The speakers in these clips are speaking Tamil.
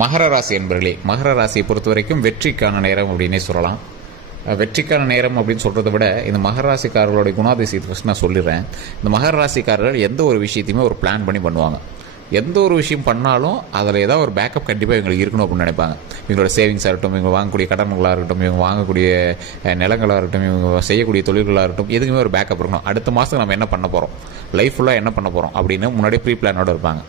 மகர ராசி என்பர்களே, மகர ராசியை பொறுத்த வரைக்கும் வெற்றிக்கான நேரம் அப்படின்னே சொல்லலாம். வெற்றிக்கான நேரம் அப்படின்னு சொல்கிறத விட இந்த மகர ராசிக்காரர்களுடைய குணாதிசயத்தை ஃபஸ்ட் நான் சொல்லிடுறேன். இந்த மகர ராசிக்காரர்கள் எந்த ஒரு விஷயத்தையுமே ஒரு பிளான் பண்ணி பண்ணுவாங்க. எந்த ஒரு விஷயம் பண்ணாலும் அதில் ஏதாவது ஒரு பேக்கப் கண்டிப்பாக இவங்களுக்கு இருக்கணும் அப்படின்னு நினைப்பாங்க. இவங்களோட சேவிங்ஸாக இருக்கட்டும், இவங்க வாங்கக்கூடிய கடன்களாக இருக்கட்டும், இவங்க வாங்கக்கூடிய நிலங்களாக இருக்கட்டும், இவங்க செய்யக்கூடிய தொழில்களாக இருக்கட்டும், எதுக்குமே ஒரு பேக்கப் இருக்கணும். அடுத்த மாதம் நம்ம என்ன பண்ண போகிறோம், லைஃப் ஃபுல்லாக என்ன பண்ண போகிறோம் அப்படின்னு முன்னாடியே ப்ரீ பிளானோடு இருப்பாங்க.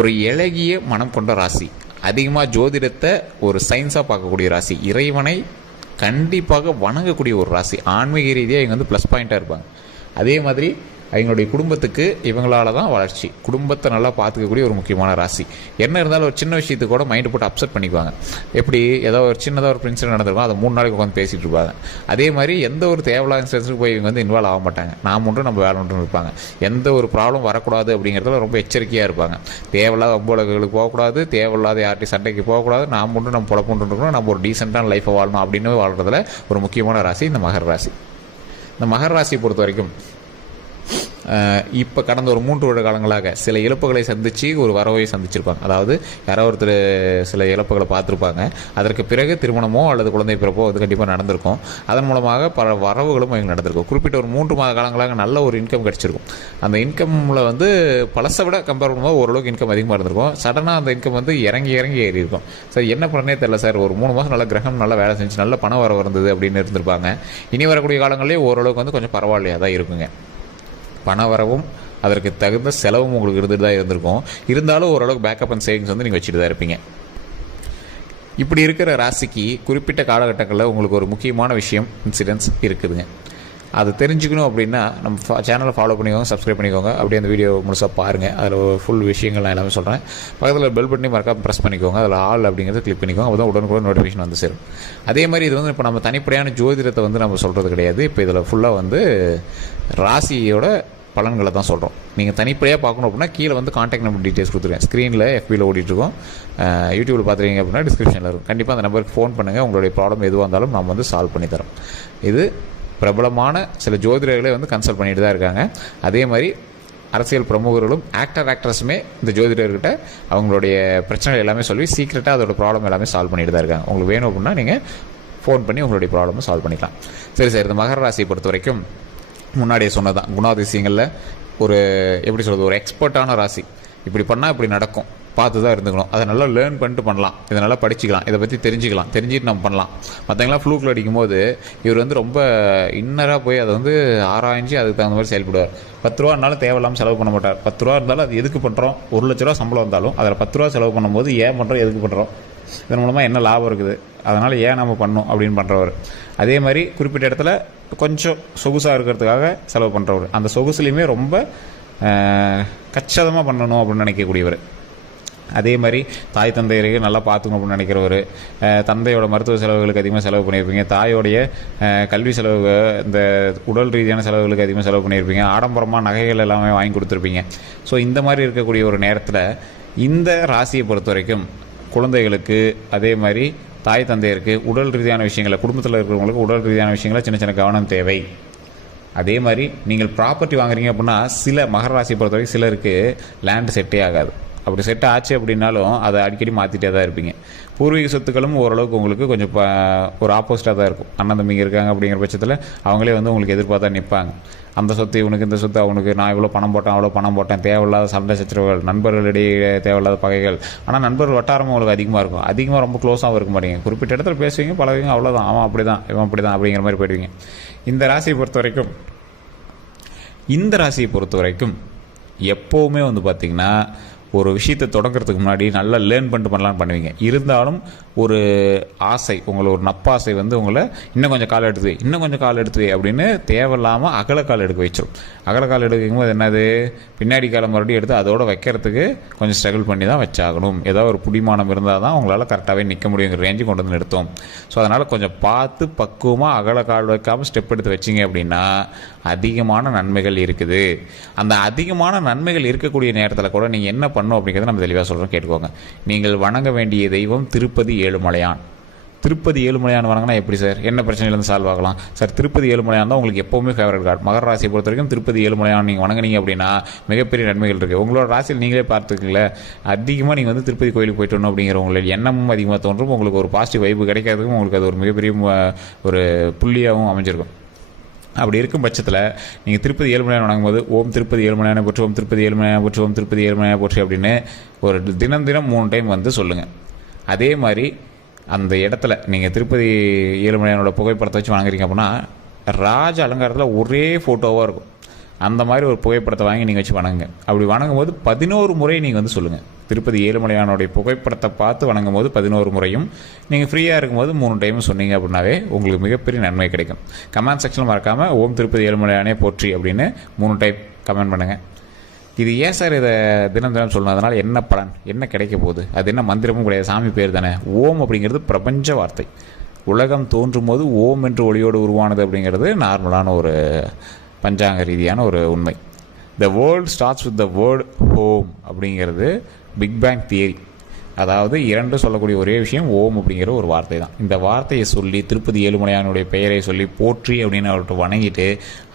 ஒரு இளகிய மனம் கொண்ட ராசி, அதிகமாக ஜோதிடத்தை ஒரு சயின்ஸாக பார்க்கக்கூடிய ராசி, இறைவனை கண்டிப்பாக வணங்கக்கூடிய ஒரு ராசி, ஆன்மீக ரீதியாக இவங்க வந்து ப்ளஸ் பாயிண்ட்டாக இருப்பாங்க. அதே மாதிரி அவங்களுடைய குடும்பத்துக்கு இவங்களால தான் வளர்ச்சி, குடும்பத்தை நல்லா பார்த்துக்கக்கூடிய ஒரு முக்கியமான ராசி. என்ன இருந்தாலும் ஒரு சின்ன விஷயத்துக்கு கூட மைண்டு போட்டு அப்செட் பண்ணிக்குவாங்க. எப்படி ஏதோ ஒரு சின்னதாக ஒரு இன்சிடென்ட் நடந்திருக்கும், அதை 3 நாளைக்கு உட்காந்து பேசிகிட்டு இருப்பாங்க. அதே மாதிரி எந்த ஒரு தேவையில்லாத இன்சிடென்ட்ஸுக்கு போய் இவங்க வந்து இன்வால்வ் ஆக மாட்டாங்க. நாம் ஒன்றும் நம்ம வேலை ஒன்றும் இருப்பாங்க. எந்த ஒரு ப்ராப்ளம் வரக்கூடாது அப்படிங்கிறதுல ரொம்ப எச்சரிக்கையாக இருப்பாங்க. தேவையில்லாத அம்புலகளுக்கு போகக்கூடாது, தேவையில்லாத யார்ட்டையும் சண்டைக்கு போகக்கூடாது, நாம் ஒன்று நம்ம பொழப்புன்னு இருக்கணும், நம்ம ஒரு டீசெண்டான லைஃப்பை வாழணும் அப்படின்னு வாழ்றதுல ஒரு முக்கியமான ராசி இந்த மகர ராசி. இந்த மகர ராசியை பொறுத்த வரைக்கும் இப்போ கடந்த ஒரு 3 வருட காலங்களாக சில இழப்புகளை சந்தித்து ஒரு வரவை சந்திச்சிருப்பாங்க. அதாவது யாரோ ஒருத்தர் சில இழப்புகளை பார்த்துருப்பாங்க. அதற்கு பிறகு திருமணமோ அல்லது குழந்தை பிறப்போ அது கண்டிப்பாக நடந்திருக்கும். அதன் மூலமாக பல வரவுகளும் அவங்க நடந்திருக்கும். குறிப்பிட்ட ஒரு 3 மாத காலங்களாக நல்ல ஒரு இன்கம் கிடச்சிருக்கும். அந்த இன்கமில் வந்து பழசை விட கம்பேர் பண்ணும்போது ஓரளவுக்கு இன்கம் அதிகமாக இருந்திருக்கும். சடனாக அந்த இன்கம் வந்து இறங்கி ஏறி இருக்கும். சார் என்ன பண்ணனே தெரியல சார், ஒரு 3 மாதம் நல்ல கிரகம் நல்லா வேலை செஞ்சு நல்ல பணம் வர இருந்தது அப்படின்னு இருந்திருப்பாங்க. இனி வரக்கூடிய காலங்களிலே ஓரளவுக்கு வந்து கொஞ்சம் பரவாயில்லையாக தான் இருக்குங்க. பண வரவும் அதற்கு தகுந்த செலவும் உங்களுக்கு இருந்துட்டு தான் இருந்திருக்கும். இருந்தாலும் ஓரளவுக்கு பேக்கப் அண்ட் சேவிங்ஸ் வந்து நீங்கள் வச்சுட்டு தான் இருப்பீங்க. இப்படி இருக்கிற ராசிக்கு குறிப்பிட்ட காலகட்டங்களில் உங்களுக்கு ஒரு முக்கியமான விஷயம் இன்சிடென்ட்ஸ் இருக்குதுங்க. அது தெரிஞ்சுக்கணும் அப்படின்னா நம்ம சேனலை ஃபாலோ பண்ணிக்கோங்க, சப்ஸ்கிரைப் பண்ணிக்கோங்க. அப்படியே அந்த வீடியோ முழுசாக பாருங்கள். அதில் ஃபுல் விஷயங்கள் நான் எல்லாமே சொல்கிறேன். பக்கத்தில் பெல் பட்டனையும் மறக்காம ப்ரெஸ் பண்ணிக்கோங்க. அதில் ஆல் அப்படிங்கிறத கிளிக் பண்ணிக்கோங்க. அப்போ தான் உடனுக்குடன் நோட்டிஃபிகேஷன் வந்து சேரும். அதே மாதிரி இது வந்து இப்போ நம்ம தனிப்படையான ஜோதிடத்தை வந்து நம்ம சொல்கிறது கிடையாது. இப்போ இதில் ஃபுல்லாக வந்து ராசியோட பலன்களை தான் சொல்கிறோம். நீங்கள் தனிப்படையாக பார்க்கணும் அப்படின்னா கீழே வந்து கான்டாக்ட் நம்பர் டீட்டெயில்ஸ் கொடுத்துருக்கேன். ஸ்க்ரீனில் FBயில் ஓடிட்டுருக்கோம். யூடியூப்பில் பார்த்துருக்கீங்க அப்படின்னா டிஸ்கிரிப்ஷனில் இருக்கும். கண்டிப்பாக அந்த நம்பருக்கு ஃபோன் பண்ணுங்கள். உங்களுடைய ப்ராப்ளம் எதுவாக இருந்தாலும் நம்ம வந்து சால்வ் பண்ணி தரோம். இது பிரபலமான சில ஜோதிடர்களே வந்து கன்சல்ட் பண்ணிட்டு தான் இருக்காங்க. அதே மாதிரி அரசியல் பிரமுகர்களும் ஆக்ட்ரஸுமே இந்த ஜோதிடர்கிட்ட அவங்களுடைய பிரச்சனை எல்லாமே சொல்லி சீக்கிரட்டாக அதோட ப்ராப்ளம் எல்லாமே சால்வ் பண்ணிட்டு தான் இருக்காங்க. உங்களுக்கு வேணும் அப்படின்னா நீங்கள் ஃபோன் பண்ணி உங்களுடைய ப்ராப்ளமை சால்வ் பண்ணிக்கலாம். சரி சார், இந்த மகர ராசியை பொறுத்த வரைக்கும் முன்னாடியே சொன்னதான், குணாதிசயங்களில் ஒரு எப்படி சொல்கிறது, ஒரு எக்ஸ்பர்ட்டான ராசி. இப்படி பண்ணால் இப்படி நடக்கும், பார்த்து தான் இருந்துக்கணும். அதை நல்லா லேர்ன் பண்ணிட்டு பண்ணலாம், இதை நல்லா படிச்சுக்கலாம், இதை பற்றி தெரிஞ்சுட்டு நம்ம பண்ணலாம். மற்றவங்களாம் ஃப்ளூக்கில் அடிக்கும்போது இவர் வந்து ரொம்ப இன்னராக போய் அதை வந்து ஆராய்ஞ்சு அதுக்கு தகுந்த மாதிரி செயல்படுவார். 10 ரூபா இருந்தாலும் தேவையில்லாமல் செலவு பண்ண மாட்டார். 10 ரூபா இருந்தாலும் அது எதுக்கு பண்ணுறோம், 1 லட்ச ரூபா சம்பளம் இருந்தாலும் அதில் 10 ரூபா செலவு பண்ணும்போது ஏன் பண்ணுறோம், எதுக்கு பண்ணுறோம், இதன் மூலமாக என்ன லாபம் இருக்குது, அதனால் ஏன் நம்ம பண்ணணும் அப்படின்னு பண்ணுறவர். அதே மாதிரி குறிப்பிட்ட இடத்துல கொஞ்சம் சொகுசாக இருக்கிறதுக்காக செலவு பண்ணுறவர். அந்த சொகுசுலேயுமே ரொம்ப கச்சிதமாக பண்ணணும் அப்படின்னு நினைக்கக்கூடியவர். அதே மாதிரி தாய் தந்தையருக்கு நல்லா பார்த்துக்கணும் அப்படின்னு நினைக்கிறவர். தந்தையோட மருத்துவ செலவுகளுக்கு அதிகமாக செலவு பண்ணியிருப்பீங்க. தாயோடைய கல்வி செலவு, இந்த உடல் ரீதியான செலவுகளுக்கு அதிகமாக செலவு பண்ணியிருப்பீங்க. ஆடம்பரமாக நகைகள் எல்லாமே வாங்கி கொடுத்துருப்பீங்க. ஸோ இந்த மாதிரி இருக்கக்கூடிய ஒரு நேரத்தில் இந்த ராசியை பொறுத்த வரைக்கும் குழந்தைகளுக்கு, அதே மாதிரி தாய் தந்தையருக்கு உடல் ரீதியான விஷயங்களை, குடும்பத்தில் இருக்கிறவங்களுக்கு உடல் ரீதியான விஷயங்களை சின்ன சின்ன கவனம் தேவை. அதே மாதிரி நீங்கள் ப்ராப்பர்ட்டி வாங்குறீங்க அப்படின்னா சில மகர ராசியை பொறுத்த வரைக்கும் சிலருக்கு லேண்டு செட்டே ஆகாது. அப்படி செட் ஆச்சு அப்படின்னாலும் அதை அடிக்கடி மாற்றிட்டே தான் இருப்பீங்க. பூர்வீக சொத்துக்களும் ஓரளவுக்கு உங்களுக்கு கொஞ்சம் ஒரு ஆப்போசிட்டாக தான் இருக்கும். அண்ணன் தம்பிங்க இருக்காங்க அப்படிங்கிற பட்சத்தில் அவங்களே வந்து உங்களுக்கு எதிர்பார்த்தா நிற்பாங்க. அந்த சொத்து இவனுக்கு, இந்த சொத்து அவனுக்கு, நான் இவ்வளோ பணம் போட்டேன் அவ்வளோ பணம் போட்டேன், தேவையில்லாத சண்டை சச்சரவுகள், நண்பர்களிடையே தேவையில்லாத பகைகள். ஆனால் நண்பர்கள் வட்டாரமும் உங்களுக்கு அதிகமாக இருக்கும். அதிகமாக ரொம்ப க்ளோஸாகவும் இருக்க மாட்டீங்க. குறிப்பிட்ட இடத்துல பேசுவீங்க, பழகுவீங்க, அவ்வளோதான், அவன் அப்படி தான், இவன் அப்படி தான் அப்படிங்கிற மாதிரி போயிடுவீங்க. இந்த ராசியை பொறுத்த வரைக்கும் எப்போவுமே வந்து பார்த்திங்கன்னா ஒரு விஷயத்தை தொடங்கிறதுக்கு முன்னாடி நல்லா லேர்ன் பண்ணிட்டு பண்ணலான்னு பண்ணுவீங்க. இருந்தாலும் ஒரு ஆசை, உங்களை ஒரு நப்பாசை வந்து உங்களை இன்னும் கொஞ்சம் கால் எடுத்து வை அப்படின்னு தேவையில்லாமல் அகலக்கால் எடுக்க வச்சிடும். அகலக்கால் எடுக்கும் போது என்னது, பின்னாடி காலம் மறுபடியும் எடுத்து அதோடு வைக்கிறதுக்கு கொஞ்சம் ஸ்ட்ரகிள் பண்ணி தான் வச்சாகணும். ஏதாவது ஒரு புடிமானம் இருந்தால் தான் உங்களால் கரெக்டாகவே நிற்க முடியுங்கிற ரேஞ்சு கொண்டு வந்து நிறுத்தும். ஸோ அதனால் கொஞ்சம் பார்த்து பக்குவமாக அகலக்கால் வைக்காமல் ஸ்டெப் எடுத்து வச்சிங்க அப்படின்னா அதிகமான நன்மைகள் இருக்குது. அந்த அதிகமான நன்மைகள் இருக்கக்கூடிய நேரத்தில் கூட நீங்கள் என்ன பண்ணணும் அப்படிங்கிறத நம்ம தெளிவாக சொல்கிறோம், கேட்டுக்கோங்க. நீங்கள் வணங்க வேண்டிய தெய்வம் திருப்பதி ஏழுமலையான். திருப்பதி ஏழுமலையான் வணங்கினா எப்படி சார், என்ன பிரச்சனையிலேருந்து சால்வ் ஆகலாம் சார்? திருப்பதி ஏழுமலையான் தான் உங்களுக்கு எப்போவுமே ஃபேவரட் கார்டு. மகர ராசியை பொறுத்த வரைக்கும் திருப்பதி ஏழுமலையான் நீங்கள் வணங்கினீங்க அப்படின்னா மிகப்பெரிய நன்மைகள் இருக்குது. உங்களோட ராசியில் நீங்களே பார்த்துக்கல, அதிகமாக நீங்கள் வந்து திருப்பதி கோயிலுக்கு போயிட்டு வரணும் அப்படிங்கிற உங்களுடைய எண்ணமும் அதிகமாக தோன்றும். உங்களுக்கு ஒரு பாசிட்டிவ் வைப்பு கிடைக்கிறதுக்கும் உங்களுக்கு அது ஒரு மிகப்பெரிய ஒரு புள்ளியாகவும் அமைஞ்சிருக்கும். அப்படி இருக்கும் பட்சத்தில் நீங்கள் திருப்பதி ஏழுமலையான் வணங்கும்போது ஓம் திருப்பதி ஏழுமலையான போற்றி, ஓம் திருப்பதி ஏழுமலையான போற்றி, ஓம் திருப்பதி ஏழுமலையான போற்றி அப்படின்னு ஒரு தினம் 3 டைம் வந்து சொல்லுங்கள். அதே மாதிரி அந்த இடத்துல நீங்கள் திருப்பதி ஏழுமலையானோட புகைப்படத்தை வச்சு வணங்குறீங்க அப்படின்னா ராஜ அலங்காரத்தில் ஒரே ஃபோட்டோவாக இருக்கும். அந்த மாதிரி ஒரு புகைப்படத்தை வாங்கி நீங்கள் வச்சு வணங்குங்க. அப்படி வணங்கும் போது 11 முறை நீங்கள் வந்து சொல்லுங்கள். திருப்பதி ஏழுமலையானுடைய புகைப்படத்தை பார்த்து வணங்கும் போது 11 முறையும், நீங்கள் ஃப்ரீயாக இருக்கும்போது 3 டைமும் சொன்னீங்க அப்படின்னாவே உங்களுக்கு மிகப்பெரிய நன்மை கிடைக்கும். கமெண்ட் செக்ஷனில் மறக்காமல் ஓம் திருப்பதி ஏழுமலையானே போற்றி அப்படின்னு 3 டைம் கமெண்ட் பண்ணுங்கள். இது ஏன் சார் இதை தினம் சொல்லணும், அதனால் என்ன பலன், என்ன கிடைக்க போகுது? அது என்ன மந்திரமும் கிடையாது, சாமி பேர் தானே. ஓம் அப்படிங்கிறது பிரபஞ்ச வார்த்தை. உலகம் தோன்றும் போது ஓம் என்று ஒளியோடு உருவானது அப்படிங்கிறது நார்மலான ஒரு பஞ்சாங்க ரீதியான ஒரு உண்மை. The world starts with the word home அப்படிங்கிறது பிக் பேங் தியரி. அதாவது 2 சொல்லக்கூடிய ஒரே விஷயம் ஓம் அப்படிங்கிற ஒரு வார்த்தை தான். இந்த வார்த்தையை சொல்லி திருப்பதி ஏழுமலையானுடைய பெயரை சொல்லி போற்றி அப்படின்னு அவர்கிட்ட வணங்கிட்டு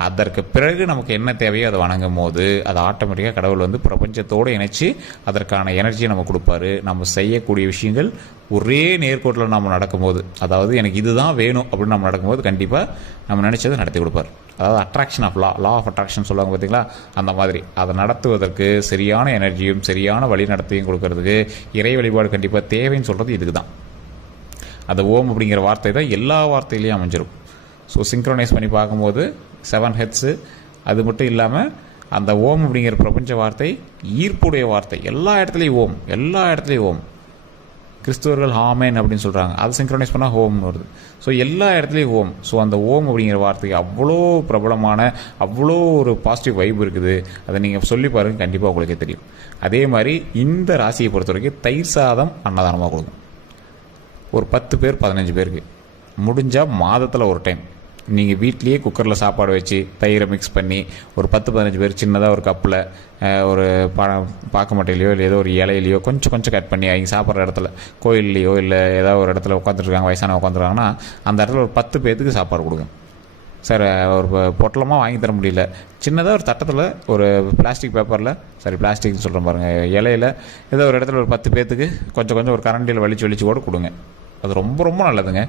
அதற்கு பிறகு நமக்கு என்ன தேவையோ அதை வணங்கும் போது அது ஆட்டோமேட்டிக்காக கடவுள் வந்து பிரபஞ்சத்தோடு இணைச்சி அதற்கான எனர்ஜியை நம்ம கொடுப்பாரு. நம்ம செய்யக்கூடிய விஷயங்கள் ஒரே நேர்கோட்டில் நம்ம நடக்கும்போது, அதாவது எனக்கு இதுதான் வேணும் அப்படின்னு நம்ம நடக்கும்போது கண்டிப்பாக நம்ம நினச்சதை நடத்தி கொடுப்பார். அதாவது attraction of law of attraction சொல்லுவாங்க பார்த்தீங்களா, அந்த மாதிரி அதை நடத்துவதற்கு சரியான எனர்ஜியும் சரியான வழி நடத்தையும் கொடுக்கறதுக்கு இறை வழிபாடு கண்டிப்பாக தேவைன்னு சொல்கிறது இதுக்கு தான். அந்த ஓம் அப்படிங்கிற வார்த்தை தான் எல்லா வார்த்தையிலையும் அமைஞ்சிடும். ஸோ சிங்க்ரோனைஸ் பண்ணி பார்க்கும்போது 7 ஹெட்ஸு, அது மட்டும் இல்லாமல் அந்த ஓம் அப்படிங்கிற பிரபஞ்ச வார்த்தை ஈர்ப்புடைய வார்த்தை. எல்லா இடத்துலையும் ஓம், எல்லா இடத்துலையும் ஓம். கிறிஸ்துவர்கள் ஆமேன் அப்படின்னு சொல்கிறாங்க, அது சிங்க்ரனைஸ் பண்ணால் ஹோம்னு வருது. ஸோ எல்லா இடத்துலையும் ஓம். ஸோ அந்த ஓம் அப்படிங்கிற வார்த்தைக்கு அவ்வளோ பிரபலமான அவ்வளோ ஒரு பாசிட்டிவ் வைப் இருக்குது. அதை நீங்கள் சொல்லி பாருங்கள், கண்டிப்பாக உங்களுக்கே தெரியும். அதே மாதிரி இந்த ராசியை பொறுத்த வரைக்கும் தயிர் சாதம் அன்னதானமாக கொடுக்கும். ஒரு 10 பேர் 15 பேருக்கு முடிஞ்சால் மாதத்தில் ஒரு டைம் நீங்கள் வீட்லேயே குக்கரில் சாப்பாடு வச்சு தயிரை மிக்ஸ் பண்ணி ஒரு 10-15 பேர் சின்னதாக ஒரு கப்பில் ஒரு பாக்கு மட்டையிலையோ இல்லை ஏதோ ஒரு இலையிலையோ கொஞ்சம் கட் பண்ணி அவங்க சாப்பிட்ற இடத்துல கோயில்லையோ இல்லை ஏதாவது ஒரு இடத்துல உட்காந்துருக்காங்க, வயசானவங்க உட்காந்துருக்காங்கன்னா அந்த இடத்துல ஒரு 10 பேர்த்துக்கு சாப்பாடு கொடுங்க சார். ஒரு பொட்டலமாக வாங்கி தர முடியல, சின்னதாக ஒரு தட்டத்தில் ஒரு பிளாஸ்டிக் பேப்பரில், சாரி பிளாஸ்டிக்னு சொல்கிறேன் பாருங்கள், இலையில் ஏதோ ஒரு இடத்துல ஒரு 10 பேர்த்துக்கு கொஞ்சம் ஒரு கரண்டியில் வலிச்சு கூட கொடுங்க. அது ரொம்ப நல்லதுங்க.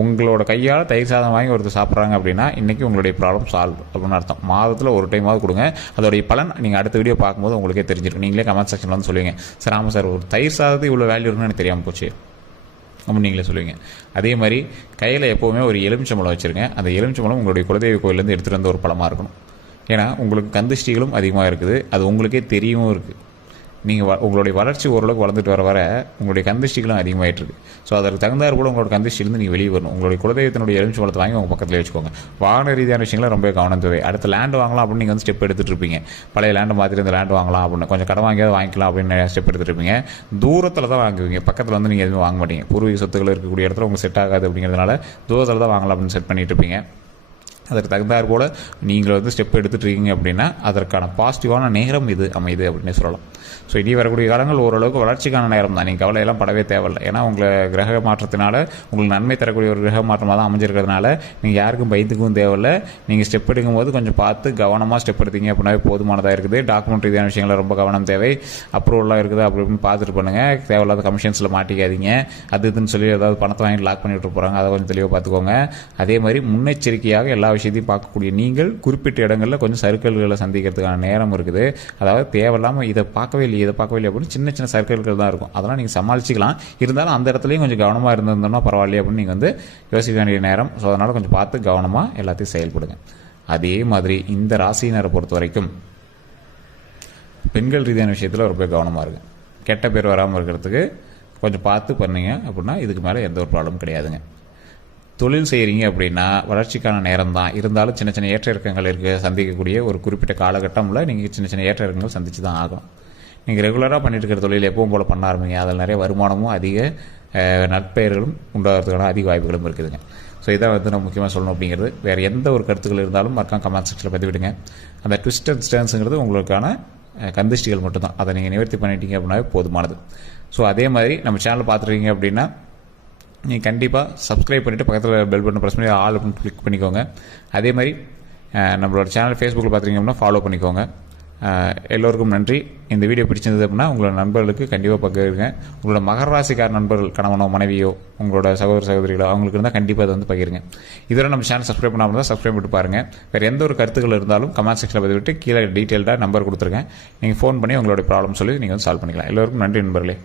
உங்களோட கையால் தயிர் சாதம் வாங்கி ஒருத்தர் சாப்பிட்றாங்க அப்படின்னா இன்றைக்கி உங்களுடைய ப்ராப்ளம் சால்வ் அப்படின்னு அர்த்தம். மாதத்தில் ஒரு டைமாவது கொடுங்க. அதோடைய பலன் நீங்கள் அடுத்த வீடியோ பார்க்கும்போது உங்களுக்கே தெரிஞ்சிடும். நீங்களே கமெண்ட் செக்ஷனில் வந்து சொல்லுவீங்க, சார் ஆமாம் சார் ஒரு தயிர் சாதத்துக்கு இவ்வளோ வேல்யூ இருக்குன்னு எனக்கு தெரியாமல் போச்சு அப்படின்னு நீங்களே சொல்லுவீங்க. அதே மாதிரி கையில் எப்போவுமே ஒரு எலுமிச்சம்பழம் வச்சுருங்க. அந்த எலுமிச்சம்பழம் உங்களுடைய குலதெய்வ கோயிலேருந்து எடுத்துகிட்டு வந்த ஒரு பழமாக இருக்கணும். ஏன்னா உங்களுக்கு கந்திஷ்டிகளும் அதிகமாக இருக்குது, அது உங்களுக்கே தெரியவும் இருக்குது. நீங்கள் உங்களுடைய வளர்ச்சி ஓரளவுக்கு வளர்ந்துட்டு வர உங்களுடைய கந்திஷ்டிகளும் அதிகமாகிட்டு இருக்குது. ஸோ அதற்கு தகுந்தாறு கூட உங்களோட கந்திஷ்டிலேருந்து நீங்கள் வெளியே வரணும். உங்களுடைய குலதெய்வத்தினுடைய எலுமிச்சை பழத்தை வாங்கி உங்கள் பக்கத்தில் வச்சுக்கோங்க. வாகன ரீதியான விஷயங்களை ரொம்ப கவனம் தேவை. அடுத்த லேண்டு வாங்கலாம் அப்படின்னு நீங்கள் வந்து ஸ்டெப் எடுத்துகிட்டு இருப்பீங்க. பழைய லேண்டு மாதிரி இந்த லேண்டு வாங்கலாம் அப்படின்னு கொஞ்சம் கடன் வாங்கியாவது வாங்கிக்கலாம் அப்படின்னு ஸ்டெப் எடுத்துகிட்டு இருப்பீங்க. தூரத்தில் தான் வாங்குவீங்க, பக்கத்தில் வந்து நீங்கள் எதுவும் வாங்க மாட்டீங்க. பூர்வீக சொத்துக்கள் இருக்கக்கூடிய இடத்துல உங்களுக்கு செட் ஆகாது அப்படிங்கிறதுனால தூரத்தில் தான் வாங்கலாம் அப்படின்னு செட் பண்ணிட்டு இருப்பீங்க. அதற்கு தகுந்தாற் போல் நீங்கள் வந்து ஸ்டெப் எடுத்துகிட்டு இருக்கீங்க அப்படின்னா அதற்கான பாசிட்டிவான நேரம் இது அமையுது அப்படின்னு சொல்லலாம். ஸோ இனி வரக்கூடிய காலங்கள் ஓரளவுக்கு வளர்ச்சிக்கான நேரம் தான். நீங்கள் கவலையெல்லாம் படவே தேவையில்லை. ஏன்னா உங்களை கிரக மாற்றத்தினால உங்களுக்கு நன்மை தரக்கூடிய ஒரு கிரக மாற்றமாக தான் அமைஞ்சிருக்கிறதுனால நீங்கள் யாருக்கும் பயத்துக்கும் தேவையில்லை. நீங்கள் ஸ்டெப் எடுக்கும்போது கொஞ்சம் பார்த்து கவனமாக ஸ்டெப் எடுத்தீங்க அப்படின்னாவே போதுமானதாக இருக்குது. டாக்குமெண்ட் ரீதியான விஷயங்கள் ரொம்ப கவனம் தேவை. அப்ரூவலாக இருக்குது அப்படின்னு பார்த்துட்டு பண்ணுங்கள். தேவையில்லாத கமிஷன்ஸில் மாட்டிக்காதீங்க. அது இதுன்னு சொல்லி ஏதாவது பணத்தை வாங்கி லாக் பண்ணிவிட்டு போகிறாங்க, அதை கொஞ்சம் தெளிவாக பார்த்துக்கோங்க. அதே மாதிரி முன்னெச்சரிக்கையாக எல்லா விஷயத்தையும் பார்க்கக்கூடிய நீங்கள் குறிப்பிட்ட இடங்களில் கொஞ்சம் சர்க்கிள்களை சந்திக்கிறதுக்கான நேரம் இருக்குது. அதாவது தேவையில்லாமல் இதை பார்க்கவே இல்லை அப்படின்னு சின்ன சர்க்கிள்கள் தான் இருக்கும். அதெல்லாம் நீங்கள் சமாளிச்சிக்கலாம். இருந்தாலும் அந்த இடத்துலையும் கொஞ்சம் கவனமாக இருந்திருந்தோம்னா பரவாயில்லையே அப்படின்னு நீங்கள் வந்து யோசிக்க வேண்டிய நேரம். ஸோ அதனால் கொஞ்சம் பார்த்து கவனமாக எல்லாத்தையும் செயல்படுங்க. அதே மாதிரி இந்த ராசியினரை பொறுத்த வரைக்கும் பெண்கள் ரீதியான விஷயத்தில் ரொம்ப கவனமாக இருக்கு. கெட்ட பேர் வராமல் இருக்கிறதுக்கு கொஞ்சம் பார்த்து பண்ணீங்க அப்படின்னா இதுக்கு மேலே எந்த ஒரு ப்ராப்ளம் கிடையாதுங்க. தொழில் செய்கிறீங்க அப்படின்னா வளர்ச்சிக்கான நேரம் தான். இருந்தாலும் சின்ன ஏற்ற இறக்கங்கள் சந்திக்கக்கூடிய ஒரு குறிப்பிட்ட காலகட்டமில் நீங்கள் சின்ன ஏற்ற இறக்கங்கள் சந்தித்து தான் ஆகும். நீங்கள் ரெகுலராக பண்ணிட்டு இருக்கிற தொழில் எப்பவும் போல் பண்ண ஆரம்பிங்க. அதில் நிறைய வருமானமும் அதிக நற்பெயர்களும் உண்டாகிறதுக்கான அதிக வாய்ப்புகளும் இருக்குதுங்க. ஸோ இதான் வந்து நம்ம முக்கியமாக சொல்லணும் அப்படிங்கிறது. வேறு எந்த ஒரு கருத்துக்கள் இருந்தாலும் மறக்காம கமெண்ட் செக்ஷனில் பதிவிடுங்க. அந்த ட்விஸ்ட் அண்ட் ஸ்டர்ன்ஸுங்கிறது உங்களுக்கான கந்திஷ்டிகள் மட்டும்தான். அதை நீங்கள் நிவர்த்தி பண்ணிட்டீங்க அப்படின்னாவே போதுமானது. ஸோ அதே மாதிரி நம்ம சேனல் பார்த்துருக்கீங்க அப்படின்னா நீங்கள் கண்டிப்பாக சப்ஸ்கிரைப் பண்ணிவிட்டு பக்கத்தில் பெல் பட்டன் ப்ரெஸ் பண்ணி ஆல் அப்படின்னு கிளிக் பண்ணிக்கோங்க. அதே மாதிரி நம்மளோட சேனல் ஃபேஸ்புக்கில் பார்த்துருங்க அப்படின்னா ஃபாலோ பண்ணிக்கோங்க. எல்லோருக்கும் நன்றி. இந்த வீடியோ பிடிச்சிருந்தது அப்படின்னா உங்களோட நண்பர்களுக்கு கண்டிப்பாக பகிருங்க. உங்களோட மகர ராசிக்கார நண்பர்கள், கணவனோ மனைவியோ உங்களோட சகோதர சகோதரிகளோ அவங்களுக்கு இருந்தால் கண்டிப்பாக அதை வந்து பகிருங்க. இதோட நம்ம சேனல் சப்ஸ்கிரைப் பண்ணாமல் தான் சப்ஸ்கிரைப் பண்ணிட்டு பாருங்கள். வேறு எந்த ஒரு கருத்துக்கள் இருந்தாலும் கமெண்ட் செக்ஷனில் பதிவிட்டு கீழே டீட்டெயில்டாக நம்பர் கொடுத்துருக்கேன். நீங்கள் ஃபோன் பண்ணி உங்களோட ப்ராப்ளம் சொல்லி நீங்கள் வந்து சால்வ் பண்ணிக்கலாம். எல்லோருக்கும் நன்றி நண்பர்களே.